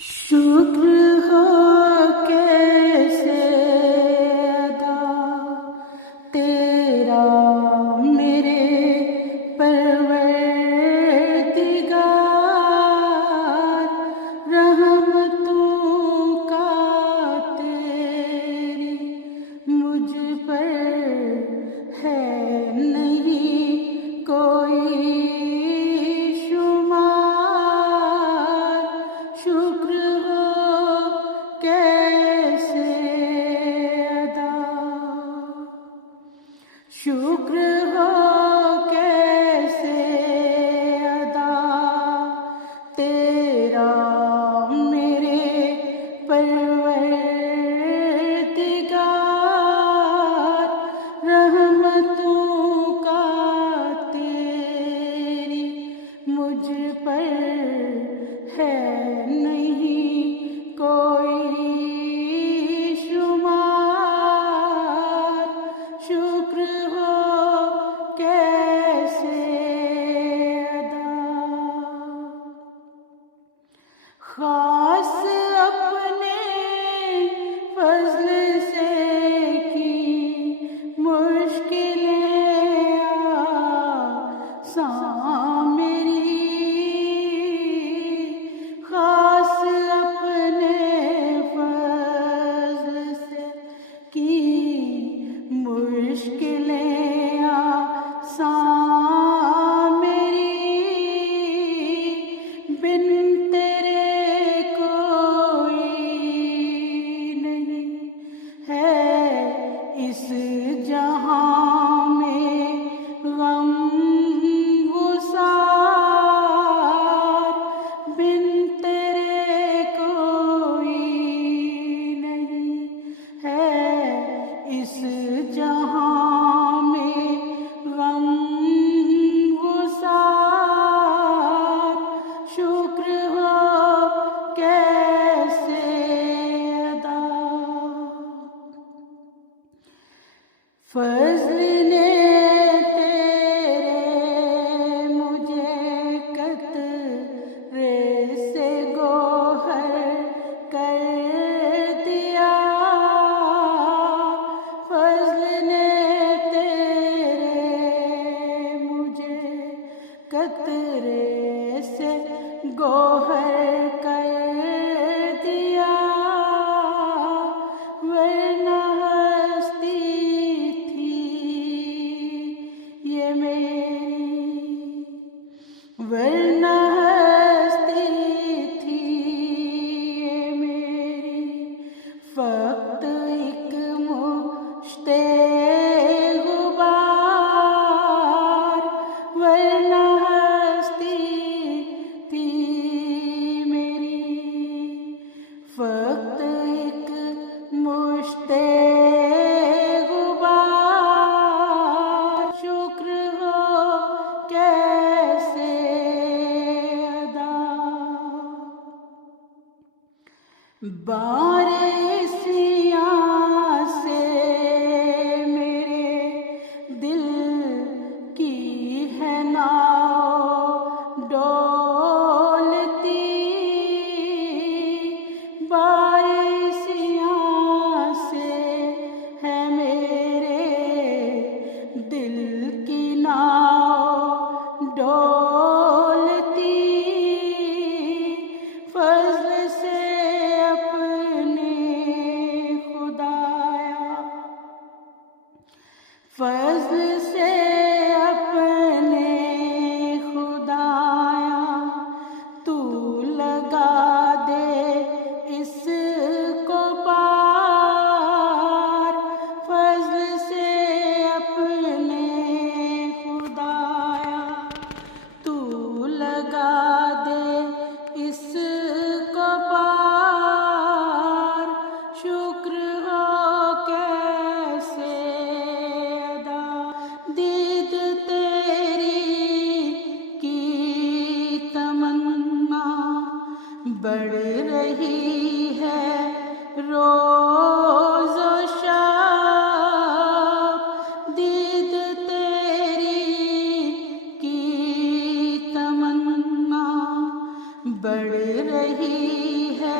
شکر ہو کیسے ادا تیرا میرے پروردگار، رحمتوں کا تیری مجھ پر ہے نہیں کوئی شمار۔ شکر ہو کیسے ادا، شکر ہو کیسے ادا تیرا میرے پروردگار، رحمتوں کا تیری مجھ پر ہے نہیں کوئی شمار۔ شکر ہو کیسے ادا، خاص اپنے فضل سے کی مشکلیں آسان میری، خاص اپنے فضل سے کی مشکلیں آسان میری، بن تیرے کوئی نہیں ہے اس جہاں میں غم گسار، بن تیرے کوئی نہیں ہے اس جہاں میں غم گسار۔ شکر ہو کیسے ادا، فضل نے تیرے مجھے قطرے سے گوہر کر دیا، فضل نے تیرے مجھے قطرے سے گوہر کر دیا، ورنہ ہستی تھی یہ میری، ورنہ ہستی تھی یہ میری، فقط ایک مشت غبار، ورنہ ہستی تھی میری، فقط ایک مشت غبار۔ شکر ہو کیسے ادا، بارشیاں سے میرے دل کی ہے ناؤ ڈولتی، بارشیاں سے ہے میرے دل کی ناؤ ڈولتی، فضل سے اپنے خدایا، فضل سے اپنے خدایا تو لگا دے اس کو پار، فضل سے اپنے خدایا تو لگا دے اس کو پار۔ شکر ہو کیسے ادا، دید تیری کی تمنا بڑھ رہی ہے روز و شب، دید تیری کی تمنا بڑھ رہی ہے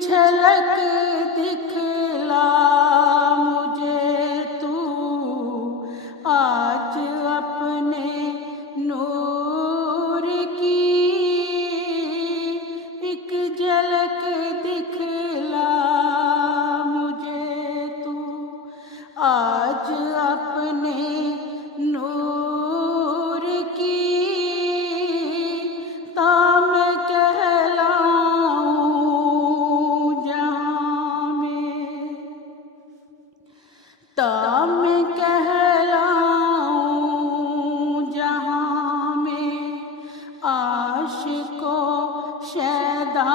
جھلک دکھلا مجھے تو آج اپنے نور کی، ایک جھلک دکھلا مجھے تو آج اپنے نور کی، تا میں کہلاؤں جہاں میں، تا میں کہلاؤں جہاں میں عاشق و شیدا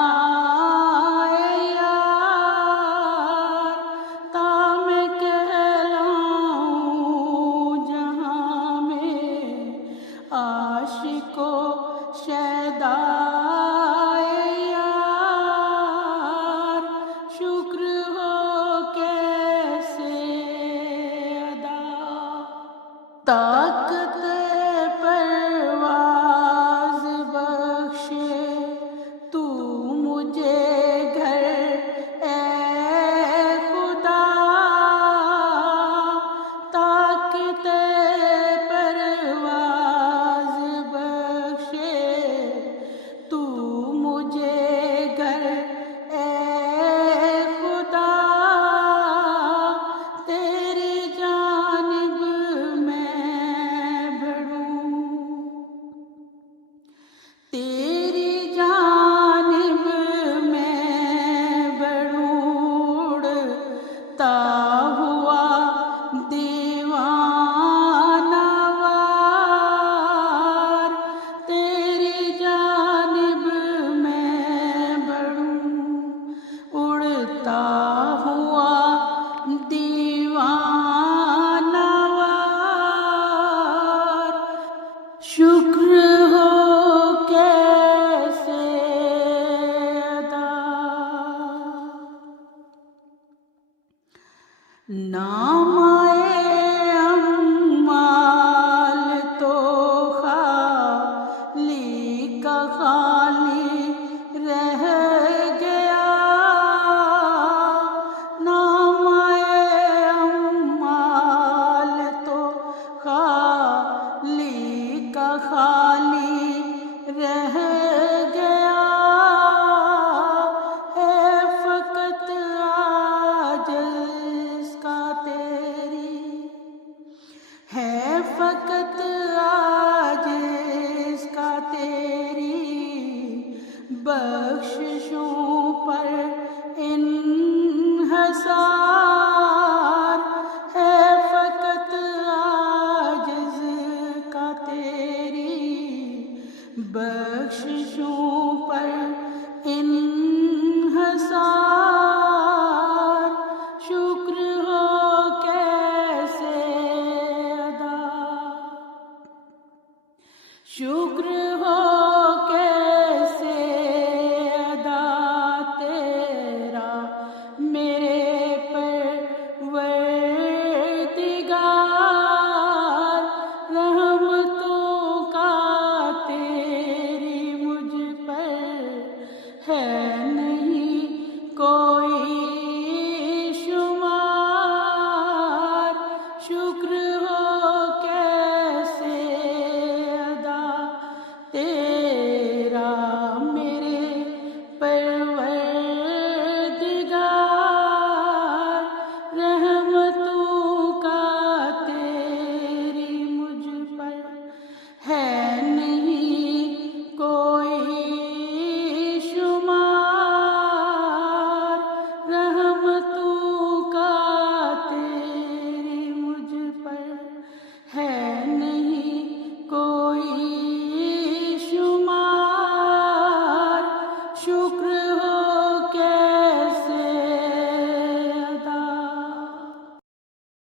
یار، تا میں کہلاؤں جہاں میں عاشق و شیدا یار، شکر ہو کیسے ادا، طاقت پرواز بخشے تو مجھے گھر اے خدا، طاقت پرواز بخشے تو مجھے گھر اے خدا، تیری جانب میں بڑھوں، تیری جانب میں بڑھوں، اڑتا ہوا دیوانہ وار، تیری جانب میں بڑھوں، اڑتا ہوا دیوانہ وار، شکر ہو کیسے ادا، نام آئے اموال تو خالی کا خالی رہ گیا، نام آئے اموال تو خالی کا خالی رہ گیا، ہے فقط عاجز کا تیری، ہے فقط عاجز کا تیری بخششوں پر انحصار، ہے فقط عاجز کا تیری بخششوں پر انحصار، شکر ہو کیسے ادا، شکر ہو کیسے ادا تیرا میرے پروردگار، رحمتوں کا تیری مجھ پر ہے